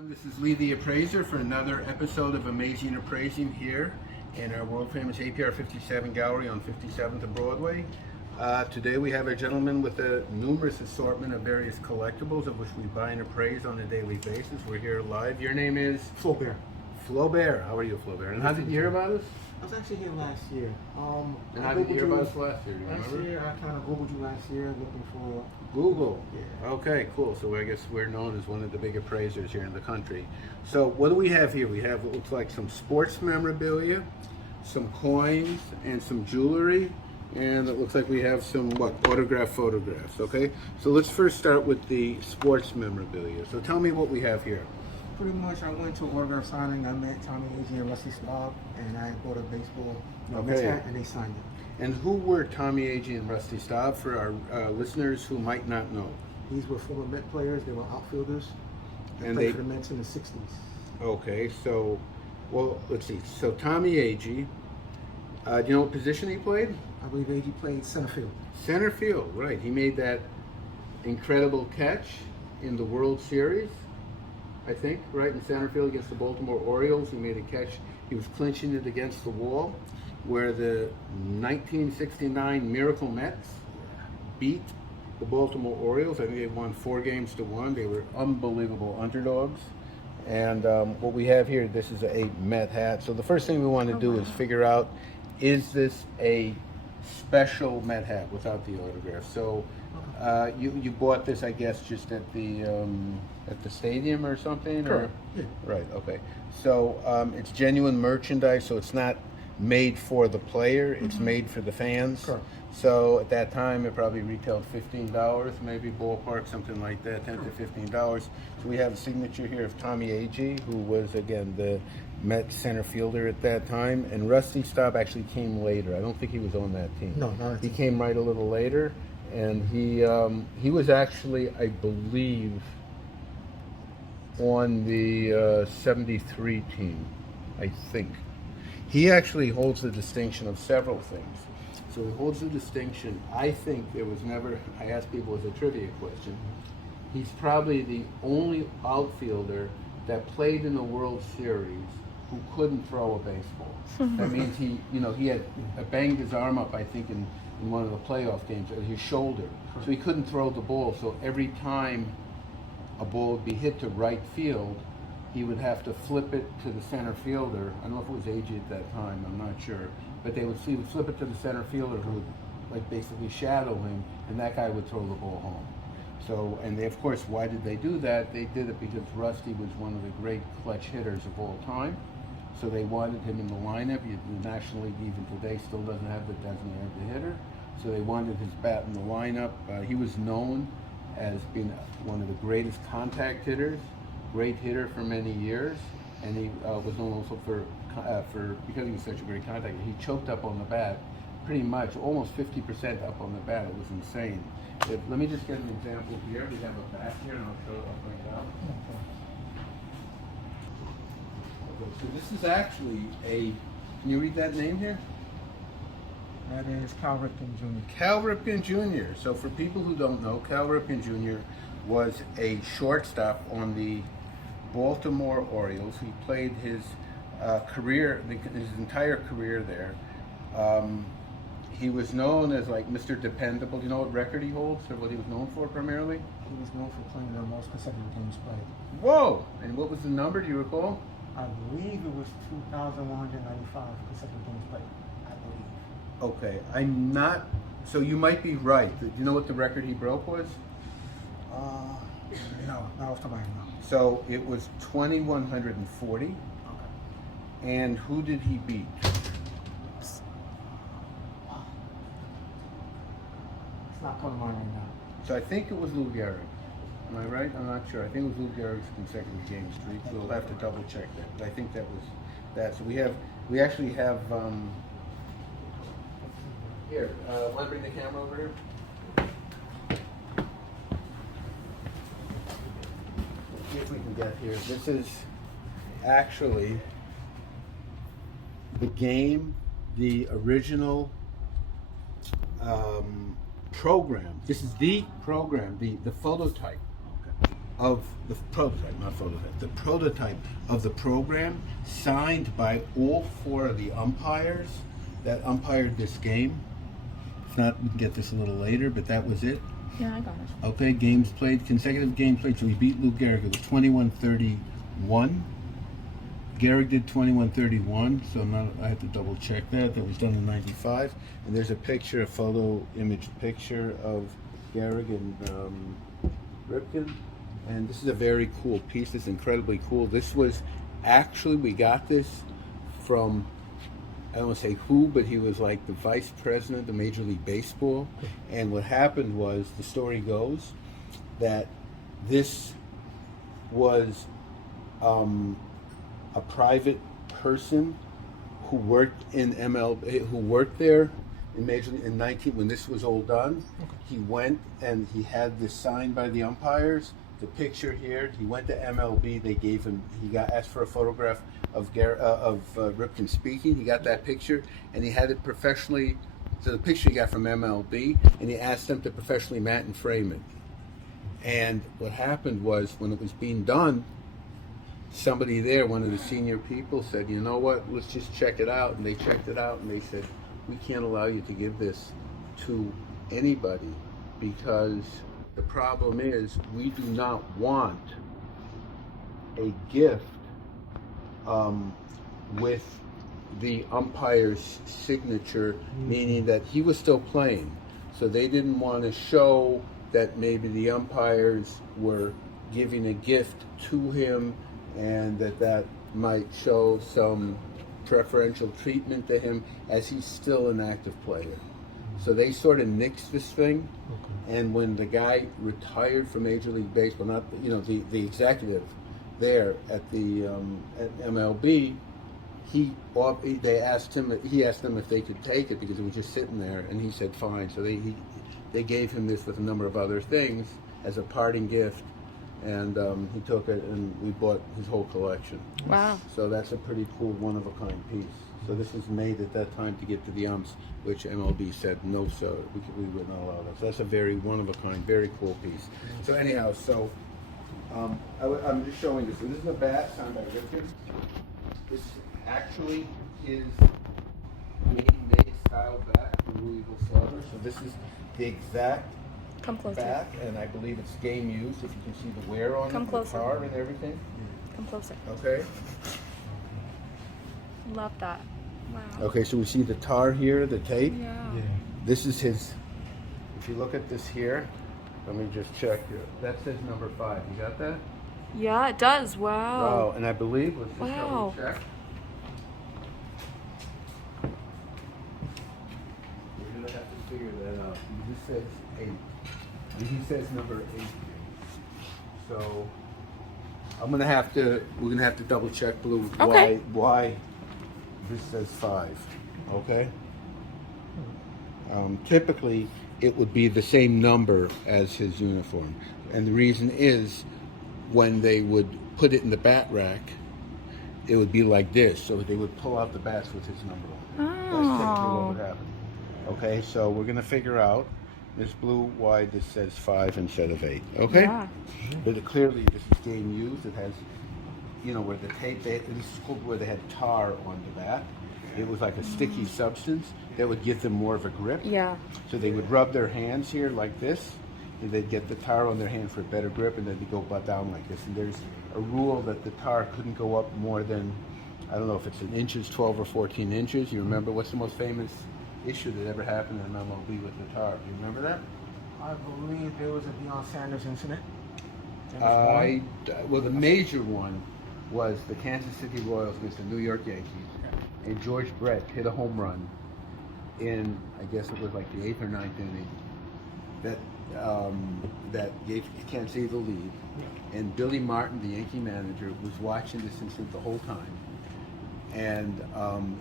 This is Lee the Appraiser for another episode of Amazing Appraising here in our world famous APR57 gallery on 57th and Broadway. Today we have a gentleman with a numerous assortment of various collectibles of which we buy and appraise on a daily basis. We're here live. Your name is? Flaubert. Flaubert. How are you, Flaubert? And how did you hear about us? I was actually here last year. And how did you hear about us last year? Do you remember? Last year, I kind of Googled you last year looking for... Google? Yeah. Okay, cool. So I guess we're known as one of the big appraisers here in the country. So what do we have here? We have what looks like some sports memorabilia, some coins, and some jewelry. And it looks like we have some, autographed photographs, okay? So let's first start with the sports memorabilia. So tell me what we have here. Pretty much, I went to an autograph signing. I met Tommy Agee and Rusty Staub, and I bought a baseball Mets hat, and they signed it. And who were Tommy Agee and Rusty Staub for our listeners who might not know? These were former Met players. They were outfielders. And played for the Mets in the 60s. Okay, so, well, let's see. So Tommy Agee, do you know what position he played? I believe Agee played center field. Center field, right. He made that incredible catch in the World Series, I think, right in center field against the Baltimore Orioles. He made a catch. He was clinching it against the wall, where the 1969 Miracle Mets beat the Baltimore Orioles. I think they won 4-1. They were unbelievable underdogs. And what we have here, this is a Met hat. So the first thing we want to do is figure out, is this a special Met hat without the autograph? So you bought this, I guess, just at the stadium or something? Correct. Yeah. Right, okay. So it's genuine merchandise, so it's not made for the player, it's made for the fans. Correct. So at that time it probably retailed $15, maybe ballpark, something like that, $10 to $15. So we have a signature here of Tommy Agee, who was, again, the Met center fielder at that time, and Rusty Staub actually came later. I don't think he was on that team. No, not he came right a little later, and he was actually, I believe, on the 73 team, I think. He actually holds the distinction of several things. So he holds the distinction, I think there was never, I asked people as a trivia question, he's probably the only outfielder that played in the World Series who couldn't throw a baseball. That means he had banged his arm up, I think, in one of the playoff games, his shoulder. So he couldn't throw the ball. So every time a ball would be hit to right field, he would have to flip it to the center fielder. I don't know if it was Agee at that time, I'm not sure. But he would flip it to the center fielder who would basically shadow him, and that guy would throw the ball home. So, and they, of course, why did they do that? They did it because Rusty was one of the great clutch hitters of all time. So they wanted him in the lineup. The National League even today still doesn't have the designated hitter. So they wanted his bat in the lineup. He was known as being one of the greatest contact hitters, great hitter for many years, and he was known also for because he was such a great contact hitter, he choked up on the bat pretty much, almost 50% up on the bat. It was insane. Let me just get an example here. We have a bat here, and I'll bring it out. So this is actually can you read that name here? That is Cal Ripken Jr. Cal Ripken Jr. So for people who don't know, Cal Ripken Jr. was a shortstop on the Baltimore Orioles. He played his his entire career there. He was known as like Mr. Dependable. Do you know what record he holds, or what he was known for primarily? He was known for playing the most consecutive games played. Whoa! And what was the number? Do you recall? I believe it was 2,195 consecutive games played. I believe. Okay, I'm not. So you might be right. Do you know what the record he broke was? No, not off the top of my head, no. So it was 2,140. Okay. And who did he beat? It's not coming to mind right now. So I think it was Lou Gehrig. Am I right? I'm not sure. I think it was Lou Gehrig's consecutive game streak. We'll have to double check that. But I think that was that. So we actually have here. Want to bring the camera over here? See if we can get here. This is actually the game, the original program. This is the program, the phototype. of the prototype, not phototype, the prototype of the program signed by all 4 of the umpires that umpired this game. If not, we can get this a little later, but that was it. Yeah, I got it. Okay, games played, consecutive games played. So we beat Lou Gehrig. It was 21-31. Gehrig did 21-31, so I had to double check that. That was done in '95. And there's a picture, a photo image picture of Gehrig and Ripken. And this is a very cool piece. It's incredibly cool. This was actually, we got this from, I don't want to say who, but he was like the vice president of Major League Baseball. And what happened was, the story goes, that this was a private person who worked in MLB, who worked there in Major League in 19 when this was all done. He went and he had this signed by the umpires. The picture here, he went to MLB. They gave him. He got asked for a photograph of Ripken speaking. He got that picture, and he had it professionally. So the picture he got from MLB, and he asked them to professionally mat and frame it. And what happened was, when it was being done, somebody there, one of the senior people, said, "You know what? Let's just check it out." And they checked it out, and they said, "We can't allow you to give this to anybody, because the problem is, we do not want a gift with the umpire's signature," meaning that he was still playing. So they didn't want to show that maybe the umpires were giving a gift to him, and that might show some preferential treatment to him, as he's still an active player. So they sort of nixed this thing. And when the guy retired from Major League Baseball, not the executive there at the at MLB, he asked them if they could take it, because it was just sitting there, and he said fine. So they gave him this with a number of other things as a parting gift, and he took it, and we bought his whole collection. Wow. So that's a pretty cool, one-of-a-kind piece. So this was made at that time to get to the umps, which MLB said no, sir, we would not allow that. So that's a very one-of-a-kind, very cool piece. So anyhow, I'm just showing this. So this is a bat signed by Ripken. This is actually his made style bat from Louisville Slugger. So this is the exact Come closer. bat, and I believe it's game used. If you can see the wear on Come it, closer. the tar and everything. Come closer. Okay. Love that. Wow. Okay, so we see the tar here, the tape. Yeah. This is his. If you look at this here, let me just check here. That says number 5. You got that? Yeah, it does. Wow. Oh, and I believe, let's just Wow. double check. We're gonna have to figure that out. This says 8. And he says number 8 here. So we're gonna have to double check, Blue, Okay. why this says 5. Okay? Typically, it would be the same number as his uniform. And the reason is, when they would put it in the bat rack, it would be like this. So they would pull out the bats with his number on it. That's typically what would happen. Okay, so we're going to figure out, Miss Blue, why this says 5 instead of 8. Okay? Yeah. But clearly, this is game used. It has, where the tape, this is called where they had tar on the bat. It was like a sticky substance that would give them more of a grip. Yeah. So they would rub their hands here like this, and they'd get the tar on their hand for a better grip, and then they go butt down like this. And there's a rule that the tar couldn't go up more than, I don't know if it's in inches, 12 or 14 inches. You remember what's the most famous issue that ever happened in MLB with the tar? Do you remember that? I believe there was a Deion Sanders incident. Well, the major one was the Kansas City Royals against the New York Yankees, and George Brett hit a home run in, I guess it was like the 8th or 9th inning, that gave Kansas City the lead, and Billy Martin, the Yankee manager, was watching this incident the whole time, and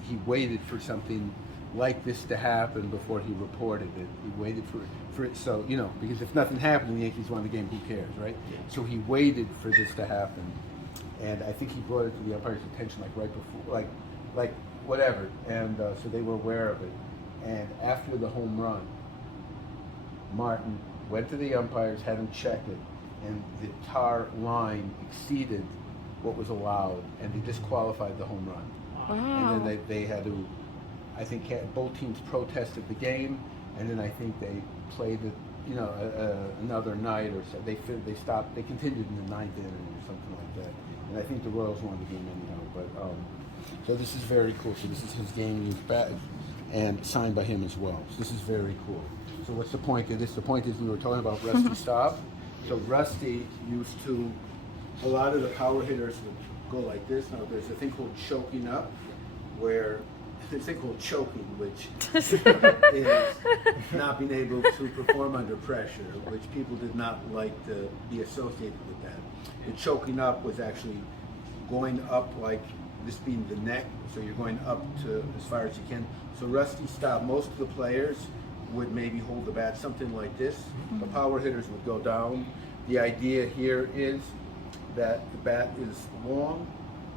he waited for something like this to happen before he reported it. He waited for it, so, because if nothing happened and the Yankees won the game, who cares, right? So he waited for this to happen, and I think he brought it to the umpire's attention like right before, like whatever, and so they were aware of it. And after the home run, Martin went to the umpires, had them check it, and the tar line exceeded what was allowed, and they disqualified the home run. Wow. And then they had to, I think both teams protested the game, and then I think they played it, another night or so. They stopped. They continued in the ninth inning or something like that. And I think the Royals won the game anyhow. But so this is very cool. So this is his game-used badge, and signed by him as well. So this is very cool. So what's the point of this? The point is we were talking about Rusty Staub. So Rusty used to, a lot of the power hitters would go like this. Now there's a thing called choking up, where there's a thing called choking, which is not being able to perform under pressure, which people did not like to be associated with that. The choking up was actually going up like this being the neck, so you're going up to as far as you can. So Rusty Staub, most of the players would maybe hold the bat something like this. The power hitters would go down. The idea here is that the bat is long,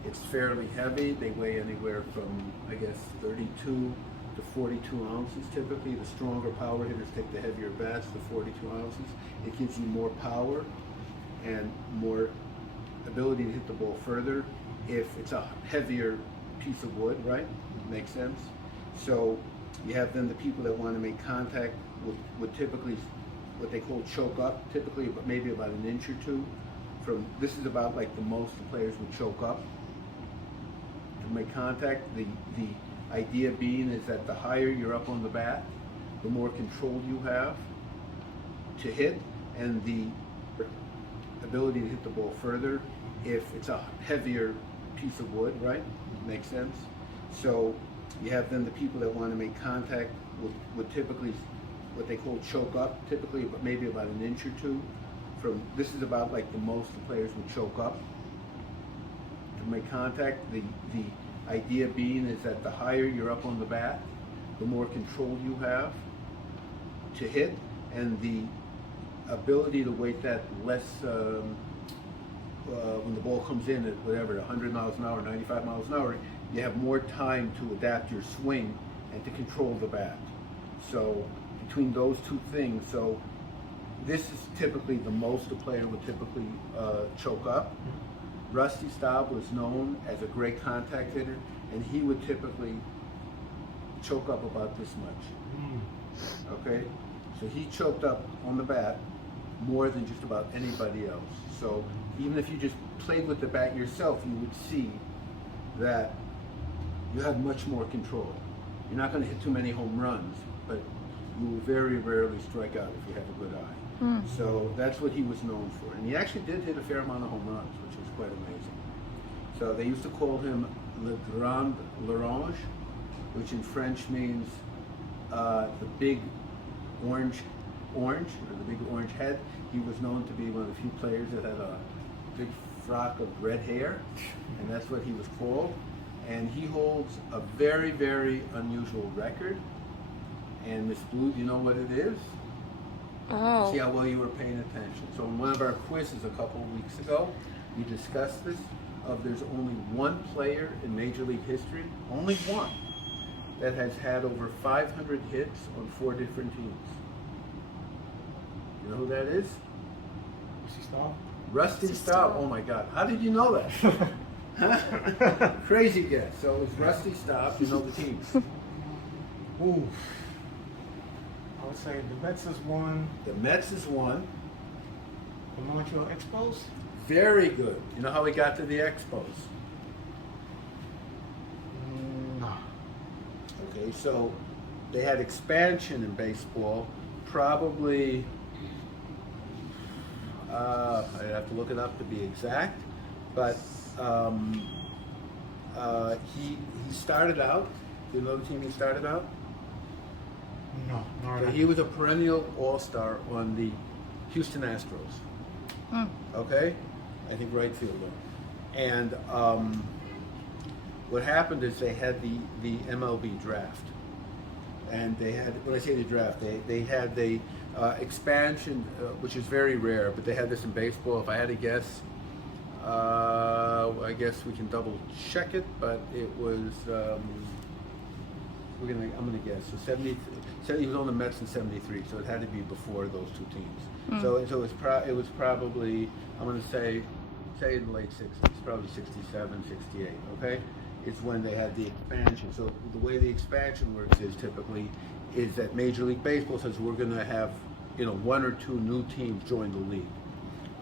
it's fairly heavy. They weigh anywhere from, I guess, 32 to 42 ounces typically. The stronger power hitters take the heavier bats, the 42 ounces. It gives you more power and more ability to hit the ball further if it's a heavier piece of wood, right? Makes sense? So you have then the people that want to make contact would typically, what they call choke up, typically maybe about an inch or two. This is about like the most the players would choke up to make contact. The idea being is that the higher you're up on the bat, the more control you have to hit, and the ability to hit the ball further if it's a heavier piece of wood, right? Makes sense? So you have then the people that want to make contact would typically, what they call choke up, typically maybe about an inch or two. This is about like the most the players would choke up to make contact. The idea being is that the higher you're up on the bat, the more control you have to hit, and the ability to weight that less when the ball comes in at whatever, 100 miles an hour, 95 miles an hour, you have more time to adapt your swing and to control the bat. So between those two things, so this is typically the most a player would typically choke up. Rusty Staub was known as a great contact hitter, and he would typically choke up about this much. Okay? So he choked up on the bat more than just about anybody else. So even if you just played with the bat yourself, you would see that you have much more control. You're not going to hit too many home runs, but you will very rarely strike out if you have a good eye. So that's what he was known for. And he actually did hit a fair amount of home runs, which was quite amazing. So they used to call him Le Grand L'Orange, which in French means the big orange, or the big orange head. He was known to be one of the few players that had a big frock of red hair, and that's what he was called. And he holds a very, very unusual record. And Miss Blue, do you know what it is? Oh. See how well you were paying attention. So in one of our quizzes a couple of weeks ago, we discussed this, there's only one player in Major League history, only one, that has had over 500 hits on 4 different teams. You know who that is? Rusty Staub? Rusty Staub. Oh my God, how did you know that? Crazy guess. So it's Rusty Staub, you know the teams. Ooh. I would say the Mets is one. The Mets is one. The Montreal Expos? Very good. You know how we got to the Expos? No. Okay, so they had expansion in baseball, probably, I'd have to look it up to be exact, but he started out, do you know the team he started out? No. So he was a perennial all-star on the Houston Astros. Okay? I think right fielder. And what happened is they had the MLB draft. And they had, when I say the draft, they had the expansion, which is very rare, but they had this in baseball. If I had to guess, I guess we can double check it, but it was, I'm gonna guess, so So he was on the Mets in '73, so it had to be before those two teams. So it was probably, I'm going to say in the late '60s, probably '67, '68. Okay, it's when they had the expansion. So the way the expansion works is typically is that Major League Baseball says we're going to have one or two new teams join the league.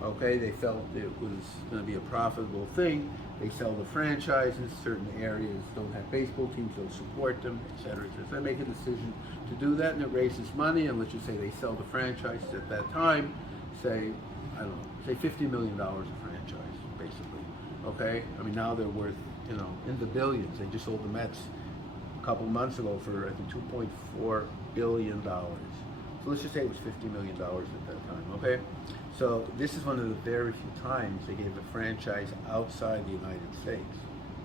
Okay, they felt it was going to be a profitable thing. They sell the franchises. Certain areas don't have baseball teams, they'll support them, et cetera, et cetera. So they make a decision to do that, and it raises money. And let's just say they sell the franchises at that time, say, I don't know, say $50 million a franchise, basically. Okay, I mean now they're worth in the billions. They just sold the Mets a couple months ago for I think $2.4 billion. So let's just say it was $50 million at that time, okay? So this is one of the very few times they gave a franchise outside the United States.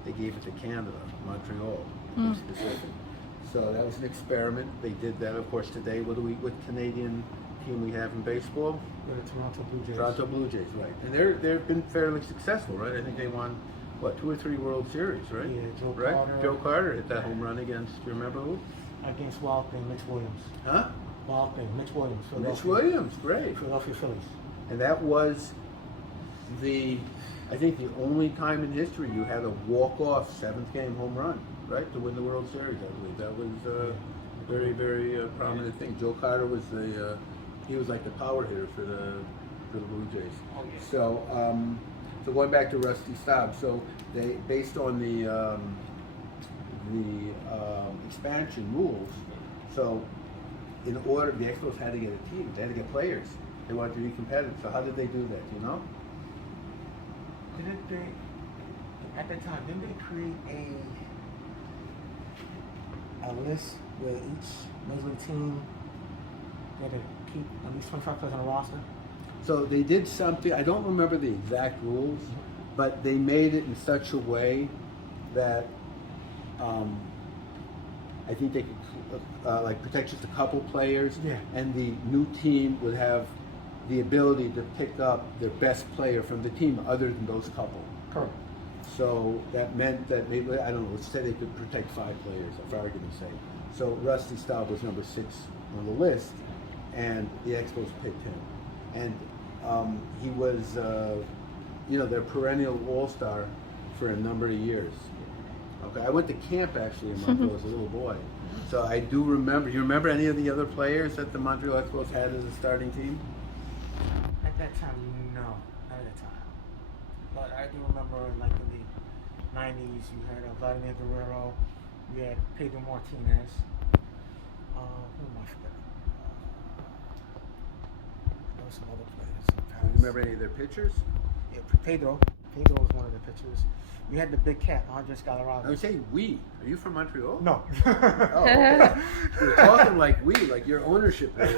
They gave it to Canada, Montreal, to be specific. So that was an experiment. They did that, of course, today. What Canadian team we have in baseball? The Toronto Blue Jays. Toronto Blue Jays, right. And they've been fairly successful, right? I think they won, 2 or 3 World Series, right? Yeah, Carter. Joe Carter hit that home run against, do you remember who? Against Wild Thing, Mitch Williams. Huh? Wild Thing, Mitch Williams. Mitch Williams, great. Philadelphia Phillies. And that was I think the only time in history you had a walk-off 7th game home run, right, to win the World Series, I believe. That was a very, very prominent thing. Joe Carter was he was like the power hitter for the Blue Jays. Oh, yeah. So going back to Rusty Staub, so they, based on the expansion rules, so in order, the Expos had to get a team, they had to get players. They wanted to be competitive. So how did they do that? Do you know? Didn't they, at the time, didn't they create a list where each Major League team had to keep at least 25 players on the roster? So they did something, I don't remember the exact rules, but they made it in such a way that I think they could protect just a couple players, Yeah. and the new team would have the ability to pick up their best player from the team other than those couple. Correct. So that meant that maybe, I don't know, let's say they could protect 5 players, for argument's sake. So Rusty Staub was number 6 on the list, and the Expos picked him. And he was, their perennial all-star for a number of years. Okay, I went to camp actually in Montreal as a little boy. So I do remember, you remember any of the other players that the Montreal Expos had as a starting team? At that time, no, not at that time. But I do remember, like in the 90s, you had Vladimir Guerrero, you had Pedro Martinez. Who am I forgetting? There were some other players. Do you remember any of their pitchers? Yeah, Pedro was one of the pitchers. You had the big cat, Andres Galarraga. I would say we. Are you from Montreal? No. Oh, okay. You're talking like we, like your ownership is.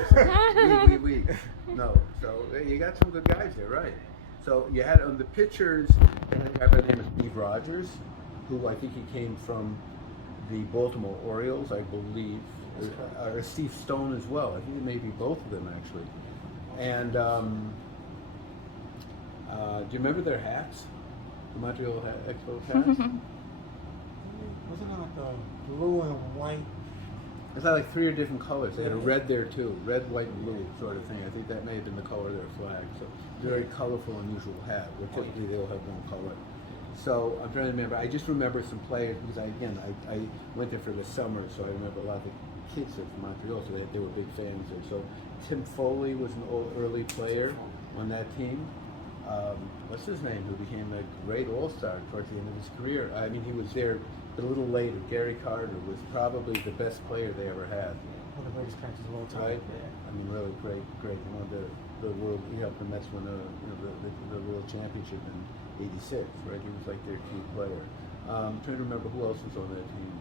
We. No. So you got some good guys there, right? So you had on the pitchers, and a guy by the name of Steve Rogers, who I think he came from the Baltimore Orioles, I believe, or Steve Stone as well. I think it may be both of them actually. And do you remember their hats? The Montreal Expos hats? Wasn't it like the blue and white? It's not like 3 or different colors. They had a red there too, red, white, and blue sort of thing. I think that may have been the color of their flag. So very colorful, unusual hat. Where typically they all have one color. So I'm trying to remember. I just remember some players because I went there for the summer, so I remember a lot of the kids from Montreal, so they were big fans there. So Tim Foley was an early player on that team. What's his name? Who became a great all-star towards the end of his career. I mean, he was there a little later. Gary Carter was probably the best player they ever had. One of the greatest catchers of all time. Right? I mean, really great. He won the world. He helped the Mets win the world championship in '86. Right? He was like their key player. I'm trying to remember who else was on that team.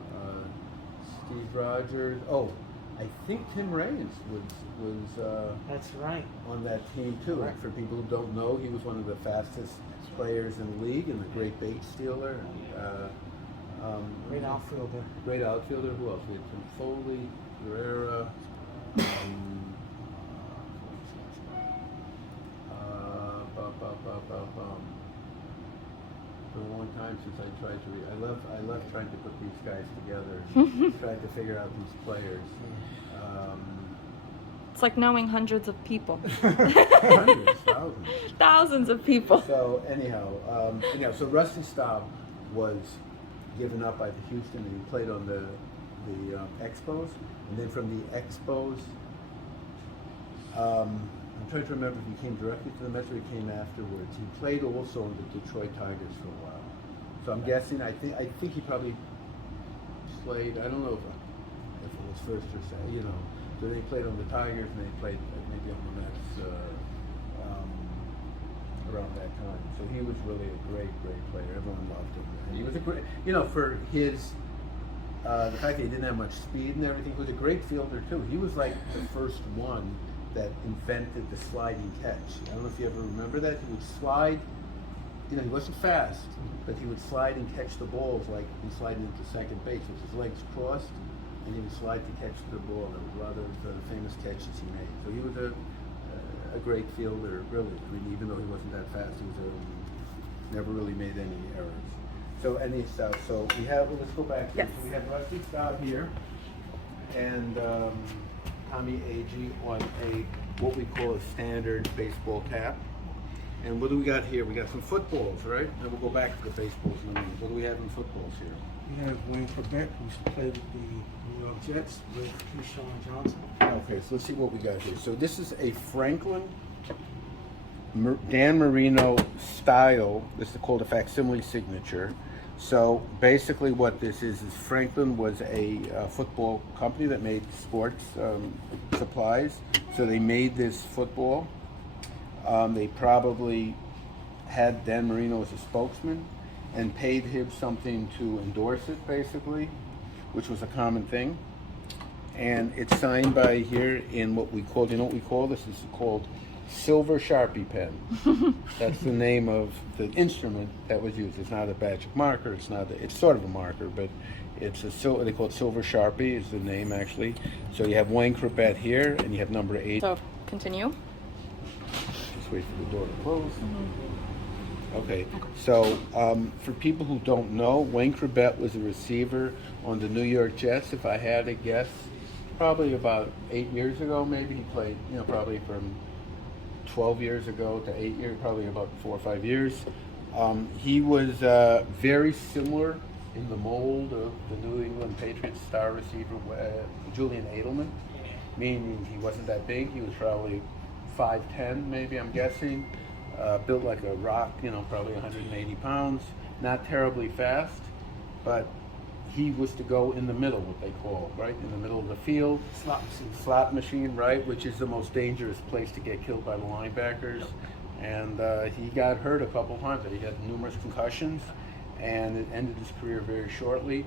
Steve Rogers. Oh, I think Tim Raines was That's right. on that team too. Right. For people who don't know, he was one of the fastest players in the league and the great base stealer. Great outfielder. Great outfielder. Who else? We had Tim Foley, Guerrera. For a long time since I tried to read. I love trying to put these guys together, trying to figure out these players. It's like knowing hundreds of people. Hundreds, thousands. Thousands of people. So anyhow, so Rusty Staub was given up by the Houston, and he played on the Expos, and then from the Expos, I'm trying to remember if he came directly to the Mets or he came afterwards. He played also on the Detroit Tigers for a while. So I'm guessing, I think he probably played, I don't know if it was first or second, So they played on the Tigers and they played maybe on the Mets around that time. So he was really a great player. Everyone loved him. And he was a great, for his, the fact that he didn't have much speed and everything, he was a great fielder too. He was like the first one that invented the sliding catch. I don't know if you ever remember that. He would slide, he wasn't fast, but he would slide and catch the balls like he's sliding into second base with his legs crossed, and he would slide to catch the ball. That was rather the famous catches he made. So he was a great fielder, really. I mean, even though he wasn't that fast, he was never really made any errors. So so we have, let's go back here. Yes. So we have Rusty Staub here, and Tommy Agee on what we call a standard baseball cap. And what do we got here? We got some footballs, right? And we'll go back to the baseballs in a minute. What do we have in footballs here? We have Wayne Corbett, who's played with the New York Jets with Keyshawn Johnson. Okay, so let's see what we got here. So this is a Franklin Dan Marino style. This is called a Facsimile Signature. So basically what this is Franklin was a football company that made sports supplies. So they made this football. They probably had Dan Marino as a spokesman and paid him something to endorse it, basically, which was a common thing. And it's signed by here in what we call, what we call this? This is called silver Sharpie pen. That's the name of the instrument that was used. It's not a magic marker. It's sort of a marker, but it's they call it silver Sharpie is the name actually. So you have Wayne Corbett here, and you have number 8. So, continue. Just wait for the door to close. Okay, so for people who don't know, Wayne Corbett was a receiver on the New York Jets. If I had to guess, probably about 8 years ago, maybe he played. Probably from 12 years ago to 8 years, probably about 4 or 5 years. He was very similar in the mold of the New England Patriots star receiver Julian Edelman, meaning he wasn't that big. He was probably 5'10", maybe, I'm guessing. Built like a rock, probably 180 pounds. Not terribly fast, but he was to go in the middle, what they call, right? In the middle of the field. Slot machine, right? Which is the most dangerous place to get killed by the linebackers. And he got hurt a couple times. He had numerous concussions, and it ended his career very shortly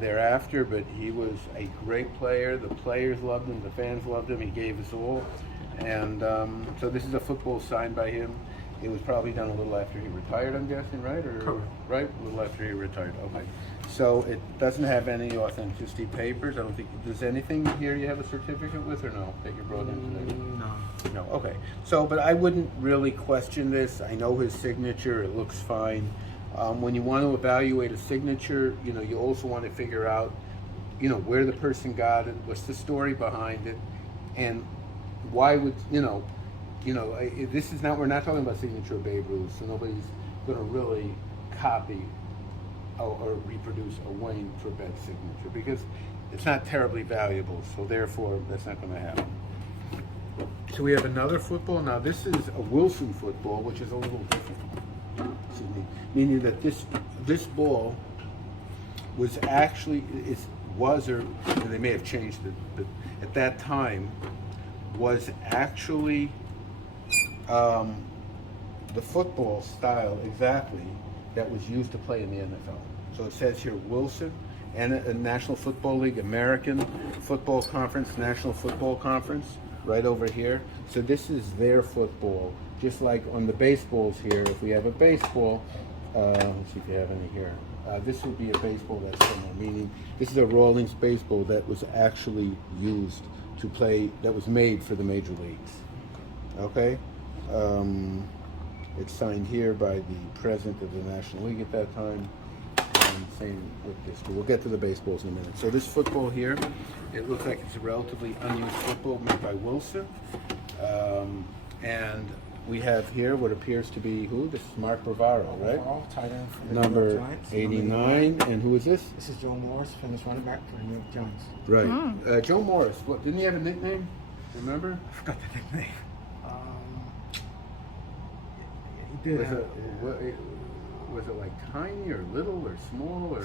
thereafter. But he was a great player. The players loved him. The fans loved him. He gave us all. And so this is a football signed by him. It was probably done a little after he retired, I'm guessing, right? Correct. Right? A little after he retired. Okay. So it doesn't have any authenticity papers. I don't think. Does anything here you have a certificate with, or no? That you brought in today? No. No. Okay. So, but I wouldn't really question this. I know his signature. It looks fine. When you want to evaluate a signature, you also want to figure out, where the person got it, what's the story behind it, and why would this is not. We're not talking about signature of Babe Ruth, so nobody's going to really copy or reproduce a Wayne Corbett signature because it's not terribly valuable. So therefore, that's not going to happen. So we have another football. Now this is a Wilson football, which is a little different. Excuse me. Meaning that this ball was actually or they may have changed it, but at that time was actually the football style exactly that was used to play in the NFL. So it says here Wilson and a National Football League, American Football Conference, National Football Conference, right over here. So this is their football, just like on the baseballs here. If we have a baseball, let's see if you have any here. This would be a baseball that's similar, meaning this is a Rawlings baseball that was actually used to play, that was made for the major leagues. Okay? It's signed here by the president of the National League at that time. same with this. But we'll get to the baseballs in a minute. So this football here, it looks like it's a relatively unused football made by Wilson. And we have here what appears to be who? This is Mark Bavaro, right? Tight end for the Number New York Giants. 89. And who is this? This is Joe Morris, famous running back for the New York Giants. Right. Joe Morris. What, didn't he have a nickname? Remember? I forgot the nickname. He did. Was it like tiny or little or small or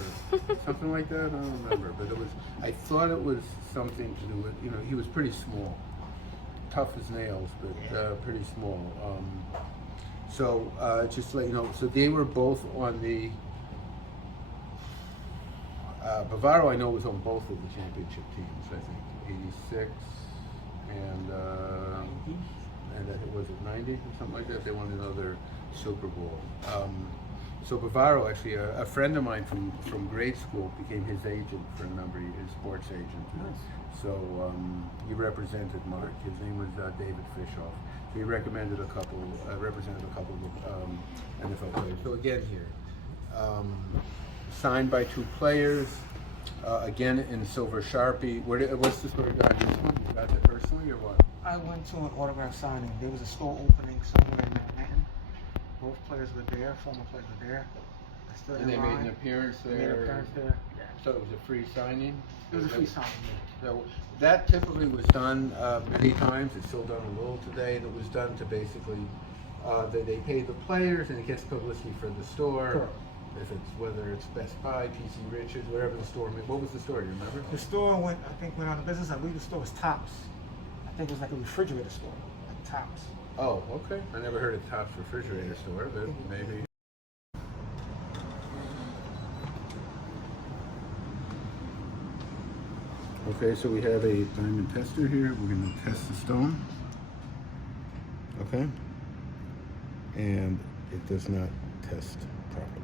something like that? I don't remember. But it was. I thought it was something to do with. You know, he was pretty small, tough as nails, but pretty small. So just to let you know, so they were both on the. Bavaro, I know, was on both of the championship teams. I think '86 and was it '90 or something like that? They won another Super Bowl. So Bavaro, actually, a friend of mine from grade school became his agent for a number of years, his sports agent. Nice. So he represented Mark. His name was David Fishoff. So he represented a couple of NFL players. So again here, signed by 2 players. Again in silver Sharpie. What's the story behind this one? You got that personally or what? I went to an autograph signing. There was a store opening somewhere in Manhattan. Both players were there. Former players were there. I stood And in they line. made an appearance there. Made an appearance there. Yeah. So it was a free signing? It was a free signing. So that typically was done many times. It's still done a little today. And it was done to basically, they pay the players and it gets publicity for the store. Correct. If it's whether it's Best Buy, PC Richards, whatever the store. What was the store? You remember? The store went out of business. I believe the store was Tops. I think it was like a refrigerator store, like Tops. Oh, okay. I never heard of Tops refrigerator store, but maybe. Okay, so we have a diamond tester here. We're going to test the stone. Okay. And it does not test properly.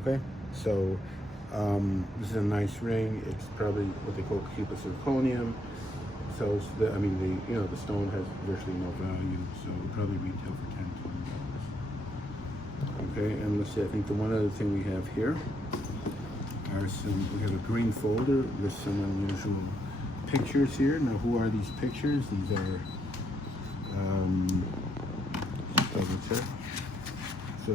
Okay. So this is a nice ring. It's probably what they call cubic zirconium. So the stone has virtually no value. So it'll probably retail for $10, $20. Okay, and let's see. I think the one other thing we have here are we have a green folder with some unusual pictures here. Now, who are these pictures? These are, just double check. So,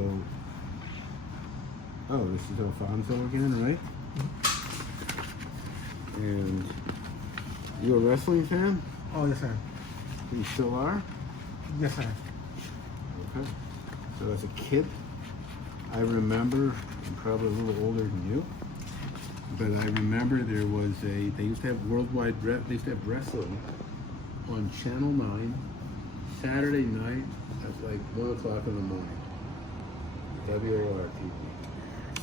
this is Alfonso again, right? And you a wrestling fan? Oh, yes, sir. You still are? Yes, sir. Okay. So as a kid, I remember, I'm probably a little older than you, but I remember there was they used to have they used to have wrestling on Channel 9, Saturday night at like 1 o'clock in the morning. WOR TV.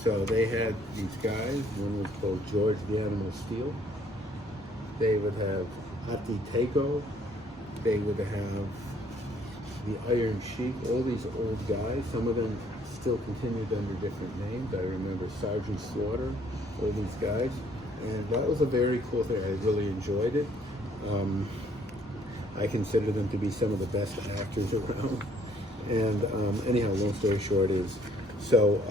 So they had these guys, one was called George the Animal Steel. They would have Ati Teiko. They would have the Iron Sheik, all these old guys. Some of them still continued under different names. I remember Sergeant Slaughter, all these guys. And that was a very cool thing. I really enjoyed it. I consider them to be some of the best actors around. And anyhow, long story short is, so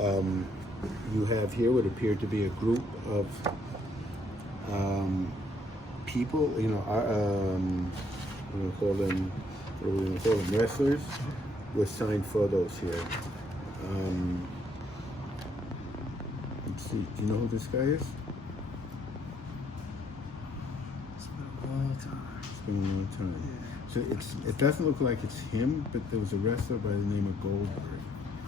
you have here what appeared to be a group of people, we're going to call them wrestlers, with signed photos here. Let's see, do you know who this guy is? It's been a long time. It's been a long time. Yeah. So it doesn't look like it's him, but there was a wrestler by the name of Goldberg,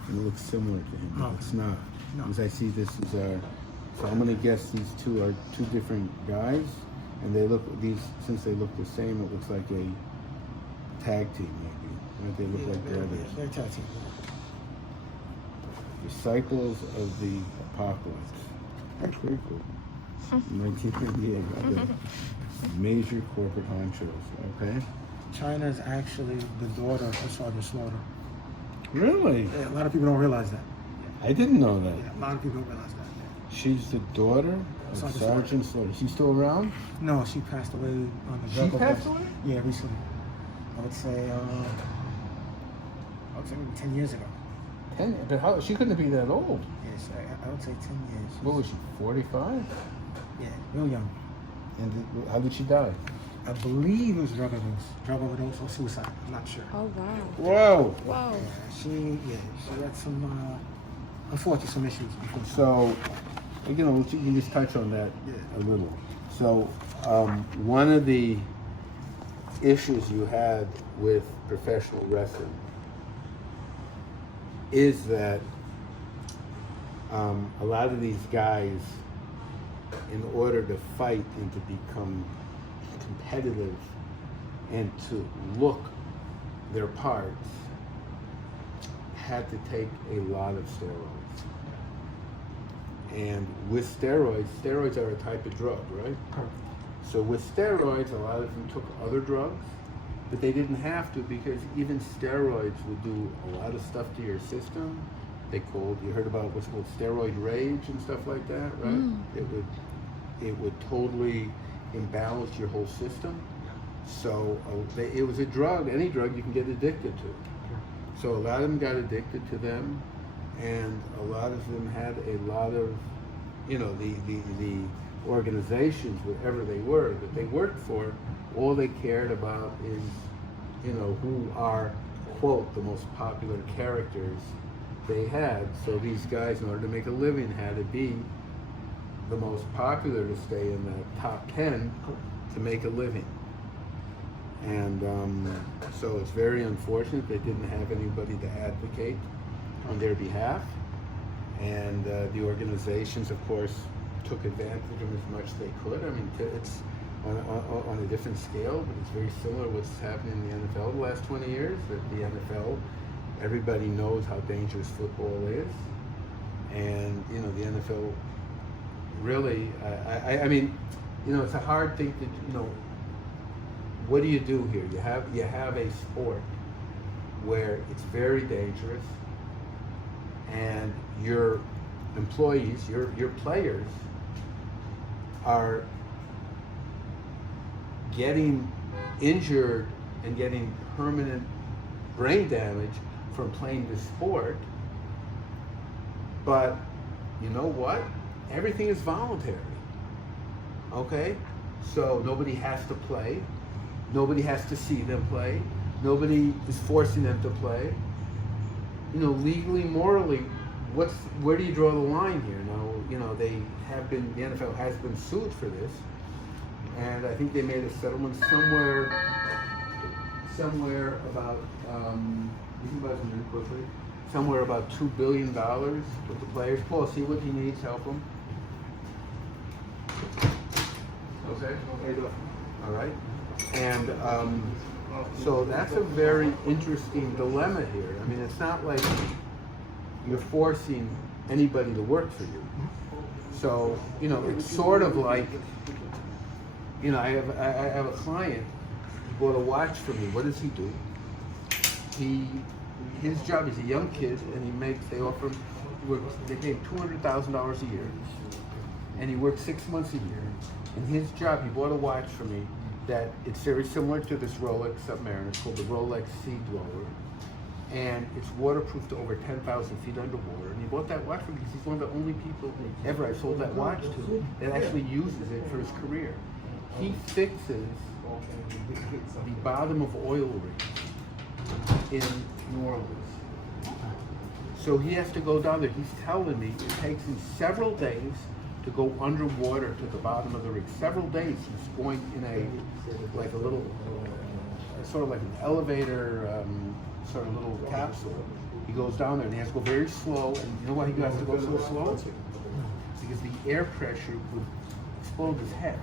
and it looks similar to him, but it's not. No. Because I see this is so I'm going to guess these two are two different guys, and since they look the same, it looks like a tag team maybe. Right? They look like brothers. They're tag team. Disciples of the Apocalypse. That's very cool. 1998. Other major corporate honchos. Okay. China is actually the daughter of Sergeant Slaughter. Really? Yeah, a lot of people don't realize that. I didn't know that. Yeah, a lot of people don't realize that. Yeah. She's the daughter of Sergeant Slaughter. She's still around? No, she passed away on the She passed away? Yeah, recently. I would say maybe 10 years ago. 10, but how, she couldn't be that old. Yes, I would say 10 years. What was she, 45? Yeah, real young. And how did she die? I believe it was drug overdose or suicide. I'm not sure. Oh wow. Whoa! Wow. She had some unfortunate some issues before. So, you know, you can just touch on that Yeah. a little. So, one of the issues you had with professional wrestling is that a lot of these guys, in order to fight and to become competitive and to look their parts, had to take a lot of steroids. And with steroids are a type of drug, right? Correct. So with steroids, a lot of them took other drugs, but they didn't have to, because even steroids would do a lot of stuff to your system. You heard about what's called steroid rage and stuff like that, right? It would totally imbalance your whole system. So it was a drug, any drug you can get addicted to. So a lot of them got addicted to them, and a lot of them had a lot of, you know, the organizations, whatever they were, that they worked for, all they cared about is, you know, who are, quote, the most popular characters they had. So these guys, in order to make a living, had to be the most popular to stay in the top 10 to make a living. And so it's very unfortunate they didn't have anybody to advocate on their behalf. And the organizations, of course, took advantage of them as much as they could. I mean, it's on a different scale, but it's very similar to what's happening in the NFL the last 20 years. That the NFL, everybody knows how dangerous football is. And, you know, the NFL really, I mean, you know, it's a hard thing to, you know, what do you do here? You have a sport where it's very dangerous, and your employees, your players, are getting injured and getting permanent brain damage from playing this sport. But you know what? Everything is voluntary. Okay? So nobody has to play. Nobody has to see them play. Nobody is forcing them to play. You know, legally, morally, where do you draw the line here? Now, you know, the NFL has been sued for this, and I think they made a settlement somewhere about, you can buzz me in quickly, somewhere about $2 billion with the players. Paul, see what he needs, help him. Okay. All right. And so that's a very interesting dilemma here. I mean, it's not like you're forcing anybody to work for you. So, you know, it's sort of like, you know, I have a client, he bought a watch for me. What does he do? His job, he's a young kid, and they offer him, they pay him $200,000 a year, and he works 6 months a year. And his job, he bought a watch for me that it's very similar to this Rolex Submariner. It's called the Rolex Sea Dweller, and it's waterproof to over 10,000 feet underwater. And he bought that watch for me because he's one of the only people ever I sold that watch to that actually uses it for his career. He fixes the bottom of oil rigs in New Orleans. So he has to go down there. He's telling me it takes him several days to go underwater to the bottom of the rig. Several days he's going in a little, sort of like an elevator, sort of little capsule. He goes down there and he has to go very slow. And you know why he has to go so slow? Because the air pressure would explode his head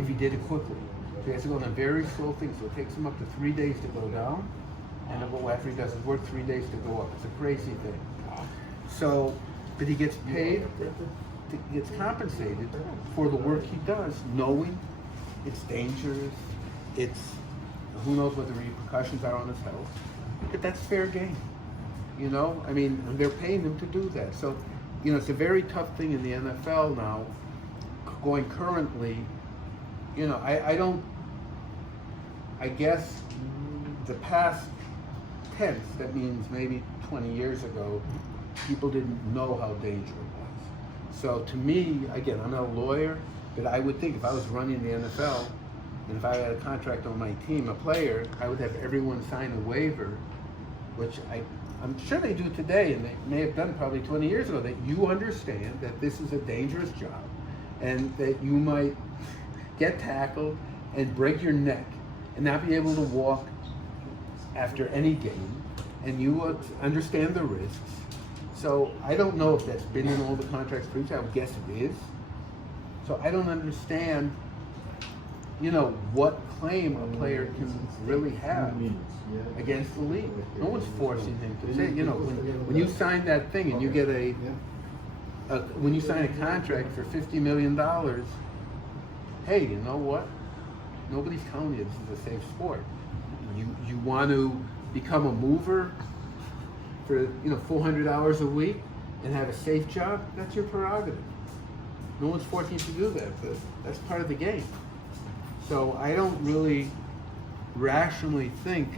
if he did it quickly. So he has to go on a very slow thing. So it takes him up to 3 days to go down. And then after he does his work, 3 days to go up. It's a crazy thing. So, but he gets paid, gets compensated for the work he does, knowing it's dangerous, who knows what the repercussions are on his health, but that's fair game, you know? I mean, they're paying him to do that. So, you know, it's a very tough thing in the NFL now, going currently, you know, I guess the past tense, that means maybe 20 years ago, people didn't know how dangerous it was. So to me, again, I'm not a lawyer, but I would think if I was running the NFL, and if I had a contract on my team, a player, I would have everyone sign a waiver, which I'm sure they do today, and they may have done probably 20 years ago, that you understand that this is a dangerous job, and that you might get tackled and break your neck and not be able to walk after any game, and you would understand the risks. So I don't know if that's been in all the contracts previously. I would guess it is. So I don't understand, what claim a player can really have against the league. No one's forcing him to say, when you sign that thing and you get when you sign a contract for $50 million, hey, you know what? Nobody's telling you this is a safe sport. You want to become a mover for 400 hours a week and have a safe job? That's your prerogative. No one's forcing you to do that, but that's part of the game. So I don't really rationally think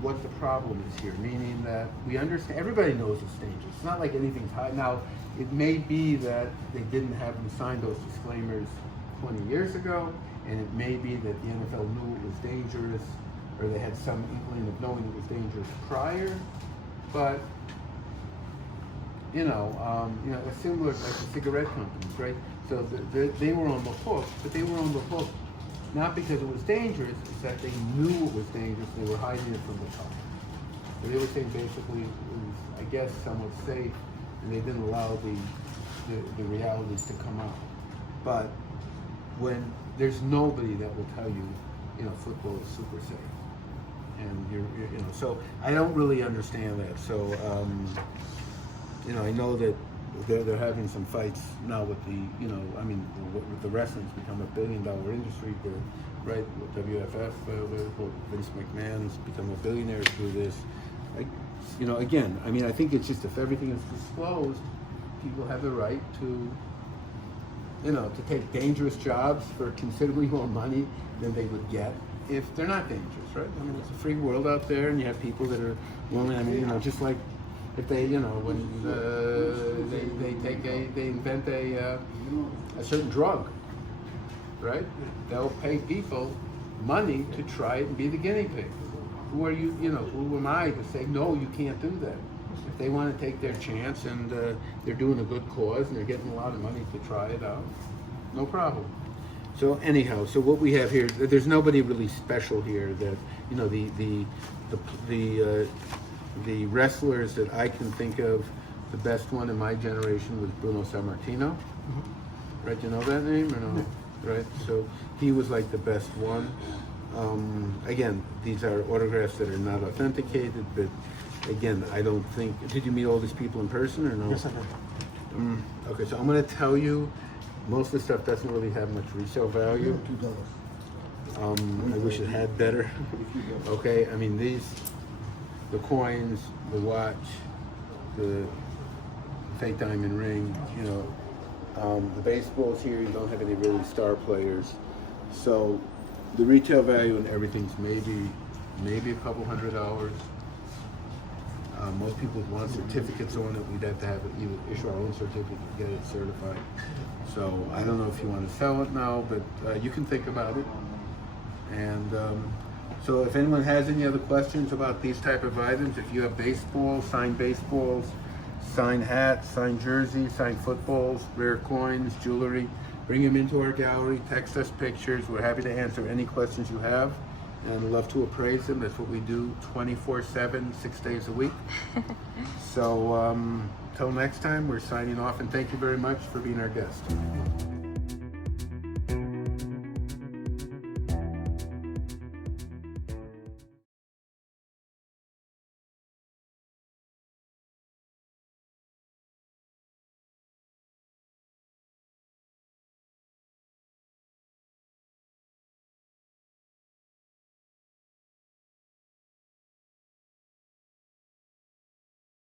what the problem is here, meaning that we understand, everybody knows it's dangerous. It's not like anything's high. Now, it may be that they didn't have them sign those disclaimers 20 years ago, and it may be that the NFL knew it was dangerous, or they had some inkling of knowing it was dangerous prior, but similar like the cigarette companies, right? So they were on the hook, but they were on the hook not because it was dangerous, it's that they knew it was dangerous and they were hiding it from the public. So they were saying basically it was, I guess, somewhat safe, and they didn't allow the realities to come out. But when there's nobody that will tell you, football is super safe, and so I don't really understand that. So I know that they're having some fights now with with the wrestling's become $1 billion industry, right? With WFF, Vince McMahon's become a billionaire through this. Again, I think it's just if everything is disclosed, people have the right to take dangerous jobs for considerably more money than they would get if they're not dangerous, right? It's a free world out there, and you have people that are willing, just like if they, when they invent a certain drug, right? They'll pay people money to try it and be the guinea pig. Who are you, who am I to say, no, you can't do that? If they want to take their chance and they're doing a good cause and they're getting a lot of money to try it out, no problem. So anyhow, so what we have here, there's nobody really special here that, the wrestlers that I can think of, the best one in my generation was Bruno Sammartino. Mm-hmm. Right, you know that name or no? No. Right, so he was like the best one. Again, these are autographs that are not authenticated, but again, I don't think, did you meet all these people in person or no? Yes, I did. Okay, so I'm going to tell you, most of the stuff doesn't really have much resale value. I wish it had better. Okay, the coins, the watch, the fake diamond ring, the baseballs here, you don't have any really star players. So the retail value and everything's maybe a couple $100. Most people want certificates on it. We'd have to have it, either issue our own certificate, get it certified. So I don't know if you want to sell it now, but you can think about it. And so if anyone has any other questions about these type of items, if you have baseballs, signed hats, signed jerseys, signed footballs, rare coins, jewelry, bring them into our gallery, text us pictures. We're happy to answer any questions you have, and love to appraise them. That's what we do 24/7, 6 days a week. So till next time, we're signing off, and thank you very much for being our guest.